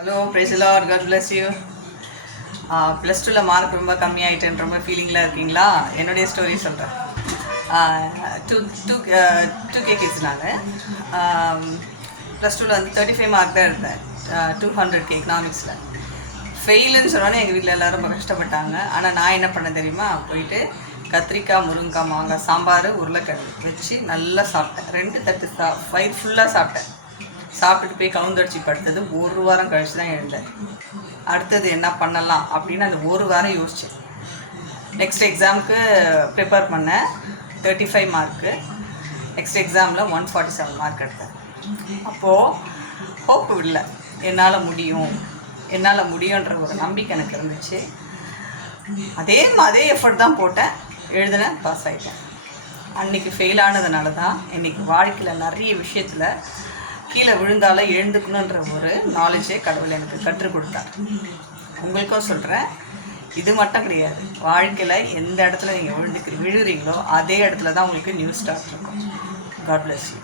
Hello praise lord, god bless you. Plus டூவில் mark ரொம்ப கம்மியாயிட்டேன்ற ரொம்ப ஃபீலிங்கில் இருக்கீங்களா? என்னுடைய ஸ்டோரி சொல்கிறேன். Two two two K kids நான். ப்ளஸ் டூவில் வந்து 35 மார்க் தான் எடுத்தேன். 200 எக்கனாமிக்ஸில் ஃபெயிலுன்னு சொன்னோன்னே எங்கள் வீட்டில் எல்லோரும் ரொம்ப கஷ்டப்பட்டாங்க. ஆனால் நான் என்ன பண்ண தெரியுமா, போயிட்டு கத்திரிக்காய், முருங்கைக்காய், மாங்காய், சாம்பார், உருளைக்கிழங்கு வச்சு நல்லா சாப்பிட்டேன். 2 தட்டு வயிறு ஃபுல்லாக சாப்பிட்டேன். சாப்பிட்டுட்டு போய் கவுந்தடிச்சு படுத்தது. ஒரு வாரம் கழிச்சு தான் எழுந்தேன். அடுத்தது என்ன பண்ணலாம் அப்படின்னு அந்த ஒரு வாரம் யோசித்தேன். நெக்ஸ்ட் எக்ஸாமுக்கு ப்ரிப்பேர் பண்ணேன். 35 மார்க்கு. நெக்ஸ்ட் எக்ஸாமில் 147 மார்க் எடுத்தேன். அப்போது ஹோப்பு இல்லை, என்னால் முடியுன்ற ஒரு நம்பிக்கை எனக்கு இருந்துச்சு. அதே எஃபர்ட் தான் போட்டேன், எழுதினேன், பாஸ் ஆகிட்டேன். அன்றைக்கி ஃபெயில் ஆனதுனால தான் இன்றைக்கி வாழ்க்கையில் நிறைய விஷயத்தில் கீழே விழுந்தாலும் எழுந்துக்கணுன்ற ஒரு நாலேஜே கடவுள் எனக்கு கற்றுக் கொடுத்தார். உங்களுக்கும் சொல்கிறேன், இது மட்டும் கிடையாது, வாழ்க்கையில் எந்த இடத்துல நீங்கள் விழுறீங்களோ அதே இடத்துல தான் உங்களுக்கு நியூ ஸ்டார்ட் இருக்கும். God bless you.